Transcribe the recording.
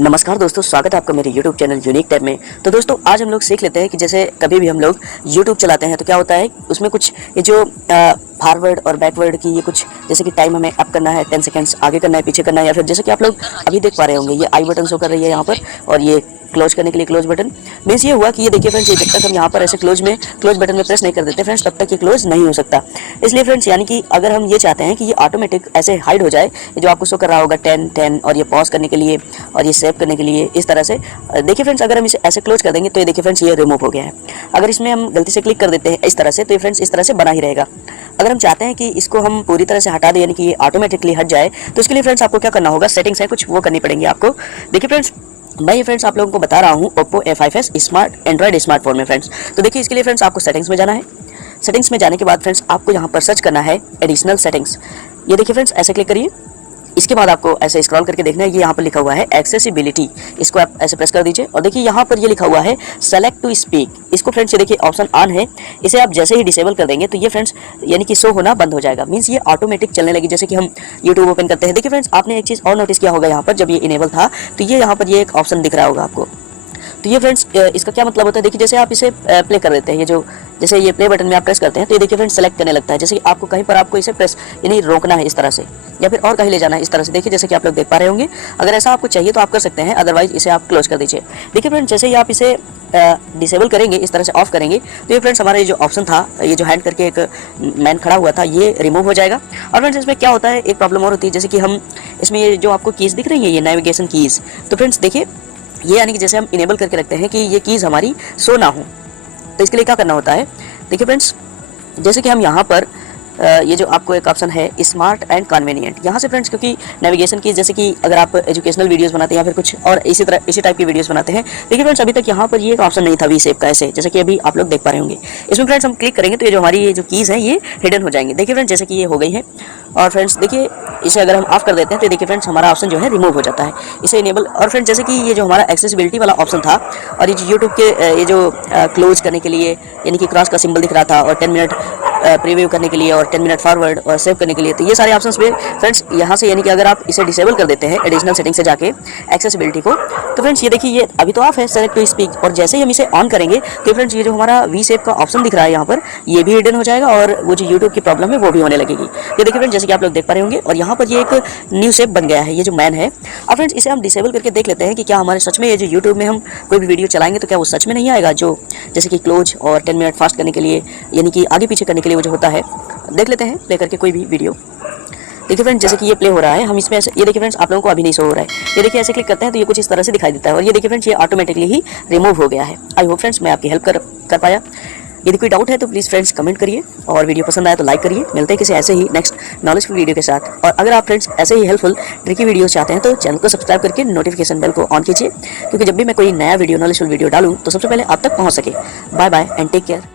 नमस्कार दोस्तों, स्वागत है आपका मेरे YouTube चैनल यूनिक टैप में। तो दोस्तों आज हम लोग सीख लेते हैं कि जैसे कभी भी हम लोग YouTube चलाते हैं तो क्या होता है, उसमें कुछ ये जो फॉरवर्ड और बैकवर्ड की ये कुछ जैसे कि टाइम हमें अप करना है, 10 सेकंड्स आगे करना है, पीछे करना है, या फिर जैसे कि आप लोग अभी देख पा रहे होंगे ये आई बटन शो कर रही है यहाँ पर, और ये क्लोज करने के लिए क्लोज बटन। मीन्स ये हुआ कि ये देखिए फ्रेंड्स, जब तक हम यहाँ पर ऐसे क्लोज बटन में प्रेस नहीं कर देते फ्रेंड्स, तब तक ये क्लोज नहीं हो सकता। इसलिए फ्रेंड्स यानी कि अगर हम ये चाहते हैं कि ये ऑटोमेटिक ऐसे हाइड हो जाए, जो आपको शो कर रहा होगा 10 और ये पॉज करने के लिए और ये सेव करने के लिए, इस तरह से देखिए फ्रेंड्स, अगर हम इसे ऐसे क्लोज कर देंगे तो ये देखिए फ्रेंड्स ये रिमूव हो गया है। अगर इसमें हम गलती से क्लिक कर देते हैं इस तरह से, तो ये फ्रेंड्स इस तरह से बना ही रहेगा। अगर हम चाहते हैं कि इसको हम पूरी तरह से हटा दें, यानी कि ये ऑटोमेटिकली हट जाए, तो इसके लिए फ्रेंड्स आपको क्या करना होगा, सेटिंग्स है कुछ, वो करनी पड़ेंगी आपको। देखिए फ्रेंड्स, मैं ये फ्रेंड्स आप लोगों को बता रहा हूँ Oppo A5s smart Android smartphone में फ्रेंड्स। तो देखिए इसके लिए फ्रेंड्स आपको सेटिंग्स में जाना है। सेटिंग्स में जाने के बाद फ्रेंड्स आपको यहाँ पर सर्च करना है एडिशनल सेटिंग्स। ये देखिए फ्रेंड्स ऐसे क्लिक करिए। इसके बाद आपको ऐसे स्क्रॉल करके देखना है, ये यहाँ पर लिखा हुआ है एक्सेसिबिलिटी, इसको आप ऐसे प्रेस कर दीजिए और देखिए यहाँ पर ये लिखा हुआ है सेलेक्ट टू स्पीक। इसको फ्रेंड्स ये देखिए ऑप्शन ऑन है, इसे आप जैसे ही डिसेबल कर देंगे तो ये फ्रेंड्स यानी कि शो होना बंद हो जाएगा। मीन्स ये ऑटोमेटिक चलने लगी, जैसे कि हम यूट्यूब ओपन करते हैं। देखिए फ्रेंड्स, आपने एक चीज़ और नोटिस किया होगा, यहाँ पर जब ये इनेबल था तो ये यहाँ पर ये एक ऑप्शन दिख रहा होगा आपको। तो ये फ्रेंड्स इसका क्या मतलब होता है, देखिए जैसे आप इसे प्ले कर देते हैं, ये जो जैसे ये प्ले बटन में आप प्रेस करते हैं तो ये देखिए फ्रेंड्स सेलेक्ट करने लगता है। जैसे कि आपको कहीं पर आपको इसे प्रेस यानी रोकना है इस तरह से, या फिर और कहीं ले जाना है इस तरह से। देखिए जैसे कि आप लोग देख पा रहे होंगे, अगर ऐसा आपको चाहिए तो आप कर सकते हैं, अदरवाइज इसे आप क्लोज कर दीजिए। देखिए फ्रेंड्स, जैसे ही आप इसे डिसेबल करेंगे, इस तरह से ऑफ करेंगे, तो ये फ्रेंड्स हमारा ये जो ऑप्शन था, ये जो हैंड करके एक मैन खड़ा हुआ था, ये रिमूव हो जाएगा। और फ्रेंड्स इसमें क्या होता है, एक प्रॉब्लम और होती है, जैसे कि हम इसमें ये जो आपको कीज़ दिख रही है, ये नेविगेशन कीज़, तो फ्रेंड्स देखिए ये यानी कि जैसे हम इनेबल करके रखते हैं कि ये कीज़ हमारी शो ना हो, तो इसके लिए क्या करना होता है। देखिए फ्रेंड्स, जैसे कि हम यहाँ पर ये जो आपको एक ऑप्शन है स्मार्ट एंड कन्वीनियंट, यहाँ से फ्रेंड्स क्योंकि नेविगेशन की, जैसे कि अगर आप एजुकेशनल वीडियोस बनाते हैं या फिर कुछ और इसी टाइप की वीडियोस बनाते हैं, देखिए फ्रेंड्स अभी तक यहाँ पर ये एक ऑप्शन नहीं था वी सेव का, ऐसे जैसे कि अभी आप लोग देख पा रहे होंगे। इसमें फ्रेंड्स हम क्लिक करेंगे तो ये जो हमारी ये जो कीज़ हैं ये हिडन हो जाएंगी। देखिए फ्रेंड्स जैसे कि ये हो गई है। और फ्रेंड्स देखिए इसे अगर हम ऑफ कर देते हैं तो देखिए फ्रेंड्स हमारा ऑप्शन जो है रिमूव हो जाता है, इसे इनेबल। और फ्रेंड्स जैसे कि ये जो हमारा एक्सेसिबिलिटी वाला ऑप्शन था और ये जो यूट्यूब के ये जो क्लोज करने के लिए यानी कि क्रॉस का सिंबल दिख रहा था, और 10 मिनट प्रीव्यू करने के लिए और 10 मिनट फॉरवर्ड और सेव करने के लिए, तो ये सारे ऑप्शंस पे फ्रेंड्स यहाँ से यानी कि अगर आप इसे डिसेबल कर देते हैं एडिशनल सेटिंग से जाके एक्सेसिबिलिटी को, तो फ्रेंड्स ये देखिए ये अभी तो ऑफ है सेलेक्ट टू स्पीक, और जैसे ही हम इसे ऑन करेंगे तो फ्रेंड्स ये जो हमारा वी सेव का ऑप्शन दिख रहा है यहाँ पर, ये भी हिडन हो जाएगा और वो जो यूट्यूब की प्रॉब्लम है वो भी होने लगेगी। ये देखिए फ्रेंड्स जैसे कि आप लोग देख पा रहे होंगे, और यहाँ पर ये एक न्यू शेप बन गया है, ये जो मैन है। अब फ्रेंड्स इसे हम डिसेबल करके देख लेते हैं कि क्या हमारे सच में ये जो यूट्यूब में हम कोई भी वीडियो चलाएंगे तो क्या वो सच में नहीं आएगा, जो जैसे कि क्लोज और 10 मिनट फास्ट करने के लिए यानी कि आगे पीछे करने के लिए वो जो होता है। देख लेते हैं प्ले करके कोई भी वीडियो। देखिए फ्रेंड्स जैसे कि ये प्ले हो रहा है, हम इसमें ऐसे, ये देखिए फ्रेंड्स आप लोगों को अभी नहीं शो हो रहा है, ये देखिए ऐसे क्लिक करते हैं तो ये कुछ इस तरह से दिखाई देता है, और ये देखिए फ्रेंड्स ये ऑटोमेटिकली ही रिमूव हो गया है। आई होप फ्रेंड्स मैं आपकी हेल्प कर पाया। यदि कोई डाउट है तो प्लीज़ फ्रेंड्स कमेंट करिए, और वीडियो पसंद आया तो लाइक करिए। मिलते हैं किसी ऐसे ही नेक्स्ट नॉलेजफुल वीडियो के साथ। और अगर आप फ्रेंड्स ऐसे ही हेल्पफुल ट्रिकी वीडियोस चाहते हैं तो चैनल को सब्सक्राइब करके नोटिफिकेशन बेल को ऑन कीजिए, क्योंकि जब भी मैं कोई नया वीडियो नॉलेजफुल वीडियो डालूँ तो सबसे पहले आप तक पहुँच सके। Bye bye and take care.